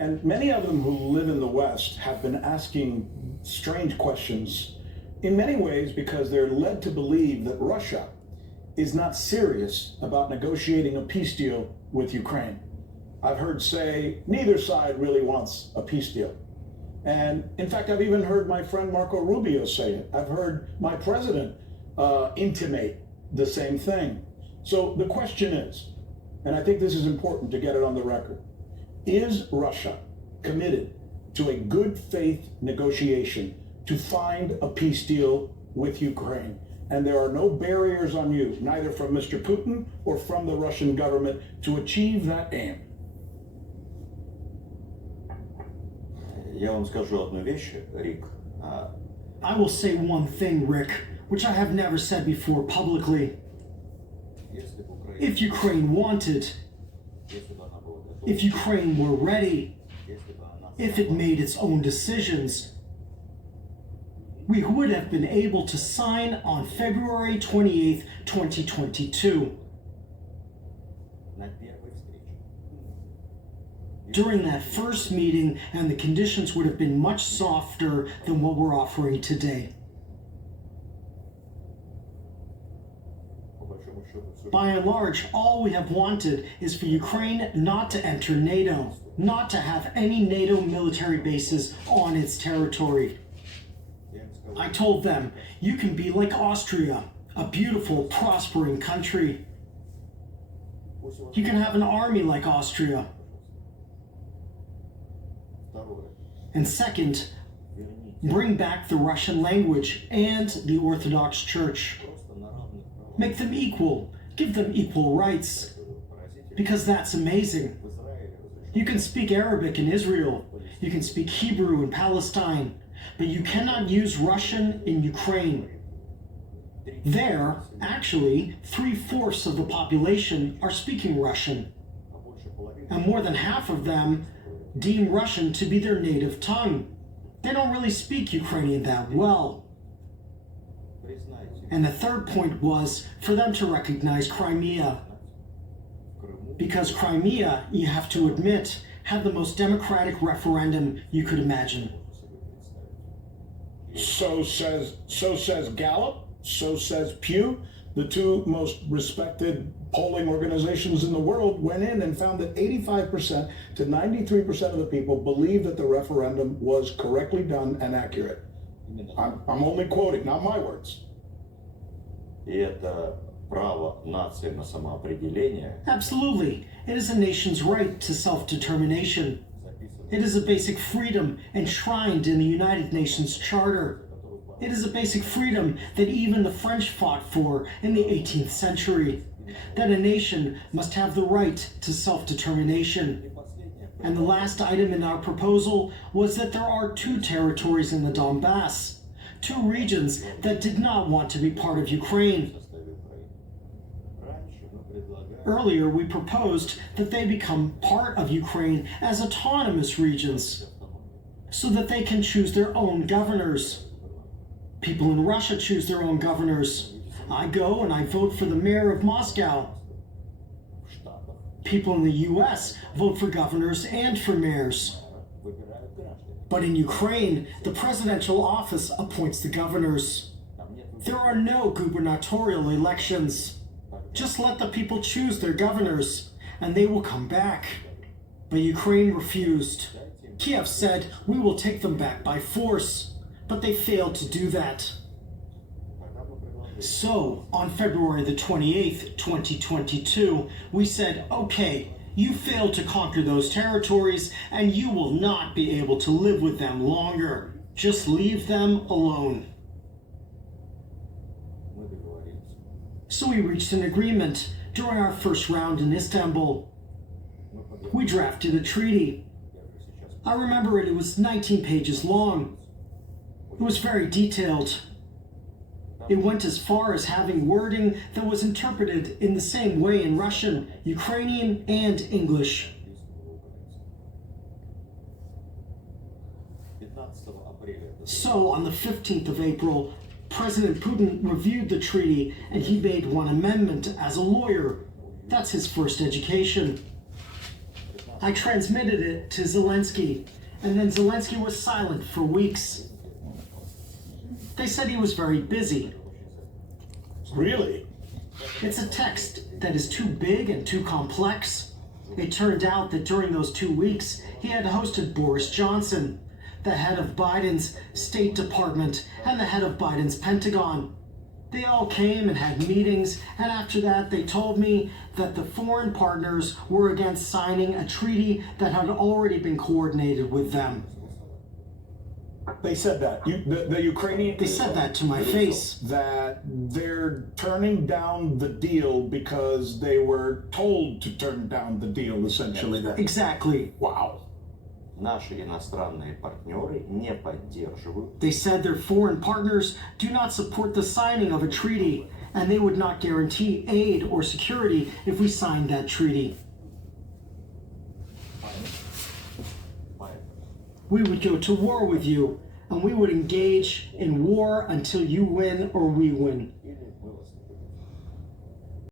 And many of them who live in the West have been asking strange questions, in many ways because they're led to believe that Russia is not serious about negotiating a peace deal with Ukraine. I've heard say neither side really wants a peace deal. And in fact, I've even heard my friend Marco Rubio say it. I've heard my president intimate the same thing. So the question is, and I think this is important to get it on the record, is Russia committed to a good faith negotiation to find a peace deal with Ukraine? And there are no barriers on you, neither from Mr. Putin or from the Russian government, to achieve that aim. Я вам скажу одну вещь, Рик. I will say one thing, Rick, which I have never said before publicly. If Ukraine wanted, if Ukraine were ready, if it made its own decisions, we would have been able to sign on February 28th, 2022. During that first meeting, and the conditions would have been much softer than what we're offering today. By and large, all we have wanted is for Ukraine not to enter NATO, not to have any NATO military bases on its territory. I told them, you can be like Austria, a beautiful, prospering country. You can have an army like Austria. And second, bring back the Russian language and the Orthodox Church. Make them equal. Give them equal rights. Because that's amazing. You can speak Arabic in Israel. You can speak Hebrew in Palestine. But you cannot use Russian in Ukraine. There, actually, 3/4 of the population are speaking Russian. And more than half of them deem Russian to be their native tongue. They don't really speak Ukrainian that well. And the third point was for them to recognize Crimea. Because Crimea, you have to admit, had the most democratic referendum you could imagine. So says Gallup, so says Pew. The two most respected polling organizations in the world went in and found that 85% to 93% of the people believe that the referendum was correctly done and accurate. I'm only quoting, not my words. И это право нации на самоопределение. Absolutely. It is a nation's right to self-determination. It is a basic freedom enshrined in the United Nations Charter. It is a basic freedom that even the French fought for in the 18th century, that a nation must have the right to self-determination. And the last item in our proposal was that there are 2 territories in the Donbass, 2 regions that did not want to be part of Ukraine. Earlier, we proposed that they become part of Ukraine as autonomous regions, so that they can choose their own governors. People in Russia choose their own governors. I go and I vote for the mayor of Moscow. People in the US vote for governors and for mayors. But in Ukraine, the presidential office appoints the governors. There are no gubernatorial elections. Just let the people choose their governors, and they will come back. But Ukraine refused. Kiev said, we will take them back by force, but they failed to do that. So, on February the 28th, 2022, we said, okay, you failed to conquer those territories, and you will not be able to live with them longer. Just leave them alone. So we reached an agreement during our first round in Istanbul. We drafted a treaty. I remember it was 19 pages long. It was very detailed. It went as far as having wording that was interpreted in the same way in Russian, Ukrainian, and English. So on the 15th of April, President Putin reviewed the treaty and he made one amendment as a lawyer. That's his first education. I transmitted it to Zelensky, and then Zelensky was silent for weeks. They said he was very busy. Really? It's a text that is too big and too complex. It turned out that during those 2 weeks, he had hosted Boris Johnson, the head of Biden's State Department and the head of Biden's Pentagon. They all came and had meetings, and after that they told me that the foreign partners were against signing a treaty that had already been coordinated with them. They said that. The Ukrainian... They said that to my face. That they're turning down the deal because they were told to turn down the deal, essentially. Exactly. Wow. Наши иностранные партнеры не поддерживают. They said their foreign partners do not support the signing of a treaty, and they would not guarantee aid or security if we signed that treaty. We would go to war with you, and we would engage in war until you win or we win.